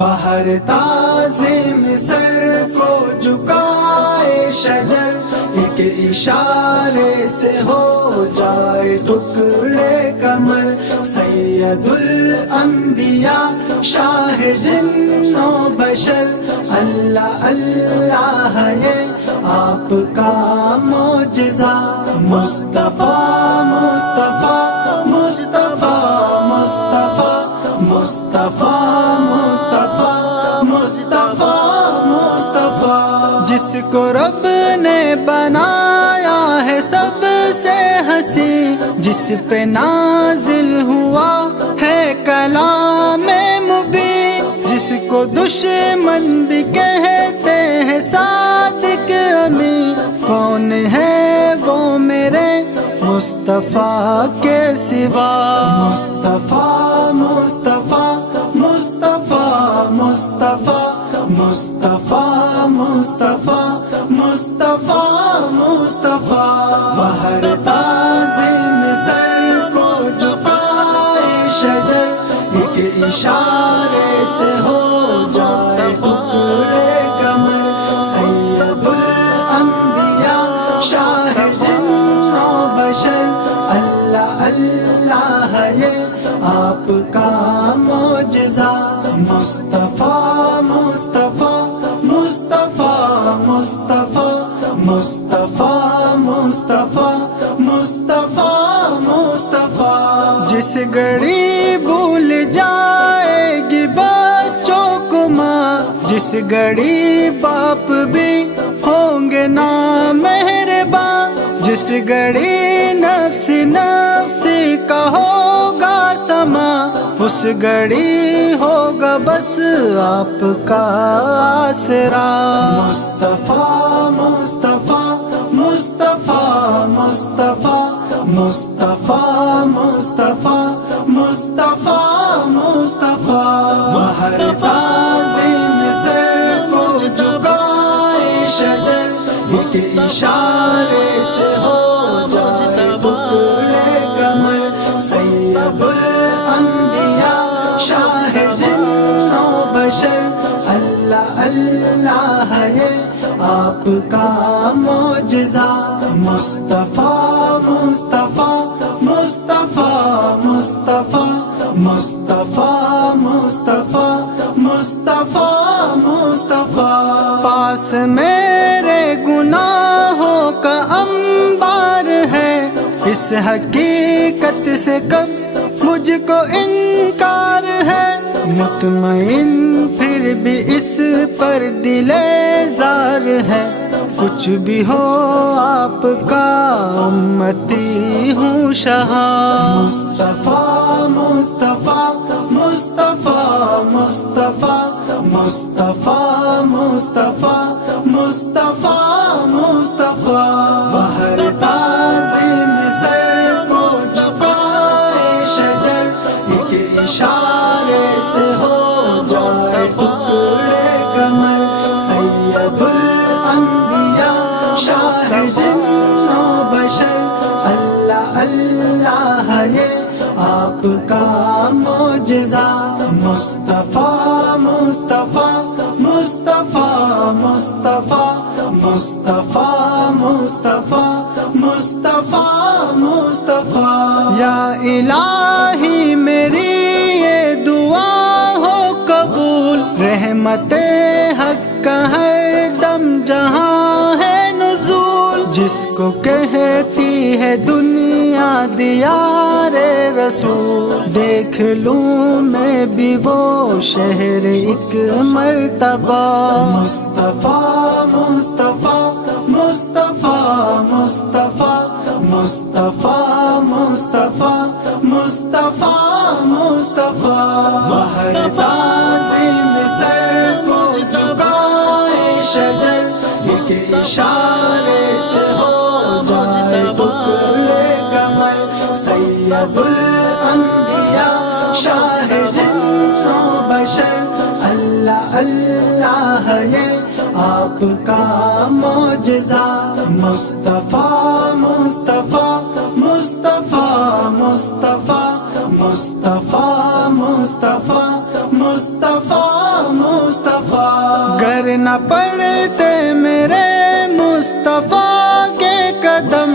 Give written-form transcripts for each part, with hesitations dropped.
بہر تعظیم سر کو جھکائے شجر، ایک اشارے سے ہو جائے ٹکڑے کمر، سید الانبیاء شاہ جن و بشر، اللہ اللہ ہے یہ آپ کا معجزہ، مصطفیٰ مصطفیٰ مصطفیٰ مصطفیٰ مصطفیٰ مصطفیٰ مصطفیٰ مصطفیٰ، جس کو رب نے بنایا ہے سب سے حسین، جس پہ نازل ہوا ہے کلام مبین، جس کو دشمن بھی کہتے ہیں صادق امین، کون ہے وہ میرے مصطفیٰ کے سوا، مصطفیٰ مصطفیٰ مصطفیٰ مصطفیٰ مصطفیٰ مصطفیٰ مصطفیٰ مصطفیٰ، بہر تعظیم سر کو جھکائے شجر، ایک اشارے سے ہو جائے ٹکڑے کمر، سید الانبیاء شاہ جن و بشر، اللہ اللہ ہے یہ آپ کا معجزہ، مصطفیٰ مصطفیٰ مصطفیٰ مصطفیٰ مصطفیٰ مصطفیٰ مصطفیٰ مصطفیٰ، جس گھڑی بھول جائے گی بچوں کو ماں، جس گھڑی باپ بھی ہوں گے نامہربان، جس گھڑی نفس نفسی کا ہوگا سما، اس گھڑی ہوگا بس آپ کا آسرا، مصطفیٰ مصطفیٰ مصطفیٰ مصطفیٰ مصطفیٰ مصطفیٰ مصطفیٰ مصطفیٰ، بہر تعظیم سر کو جھکائے شجر، ایک اشارے سے ہو جائے ٹکڑے کمر، سید الانبیاء شاہ جن و بشر، اللہ اللہ ہے یہ آپ کا معجزہ، مصطفیٰ مصطفیٰ مصطفیٰ مصطفیٰ مصطفیٰ مصطفیٰ مصطفیٰ مصطفیٰ، پاس میرے گناہوں کا انبار ہے، اس حقیقت سے کب مجھ کو انکار ہے، مطمئن پھر بھی اس پر دل زار ہے، کچھ بھی ہو آپ کا امتی ہوں شاہ، مصطفیٰ مصطفیٰ مصطفیٰ مصطفیٰ مصطفیٰ مصطفیٰ مصطفیٰ مصطفیٰ، بہر تعظیم سر کو جھکائے شجر، ایک اشارے سے ہو جائے ٹکڑے کمر، سید الانبیاء شاہ جن و بشر، اللہ اللہ ہے یہ آپ کا معجزہ، مصطفیٰ مصطفیٰ مصطفیٰ مصطفیٰ مصطفیٰ مصطفیٰ مصطفیٰ مصطفیٰ، یا الہی میری یہ دعا ہو قبول، رحمت حق کا ہر دم جہاں ہے نزول، جس کو کہتی ہے دنیا دیار رسول، دیکھ لوں میں بھی وہ شہر ایک مرتبہ، مصطفیٰ مصطفیٰ مصطفیٰ مصطفیٰ مصطفیٰ مصطفیٰ مصطفیٰ مصطفیٰ، بہر تعظیم سر کو جھکائے شجر، ایک اشارے سے ہو جائے ٹکڑے کمر، سید الانبیاء شاہ جن و بشر، اللہ اللہ ہے یہ آپ کا معجزہ، مصطفیٰ مصطفیٰ مصطفیٰ مصطفیٰ مصطفیٰ مصطفیٰ مصطفیٰ نہ پڑتے میرے مصطفیٰ کے قدم،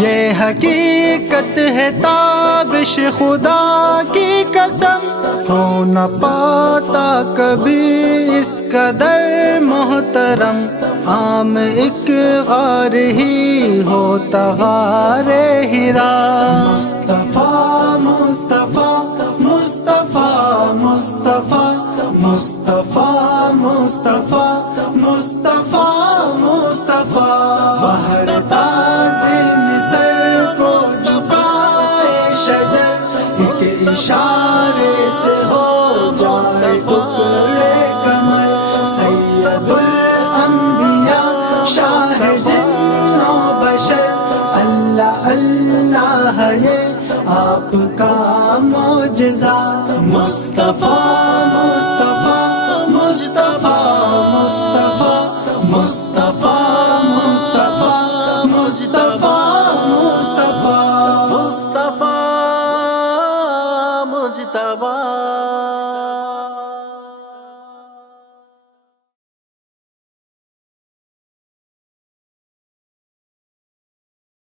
یہ حقیقت ہے تابش خدا کی قسم، ہو نہ پاتا کبھی اس قدر محترم، عام ایک غار ہی ہوتا غار ہرا۔ مصطفیٰ مصطفیٰ مصطفیٰ مصطفیٰ مصطفیٰ مصطفیٰ مصطفیٰ مصطفیٰ، بہر تعظیم سر کو جھکاتے شجر، ایک اشارے سے ہو جائے ٹکڑے کمر، سید الانبیاء شاہ جن و بشر، اللہ اللہ ہے یہ آپ کا معجزہ، مصطفیٰ مصطفیٰ مصطفیٰ مصطفیٰ مصطفیٰ مصطفیٰ مصطفیٰ مصطفیٰ مصطفیٰ مجتبیٰ۔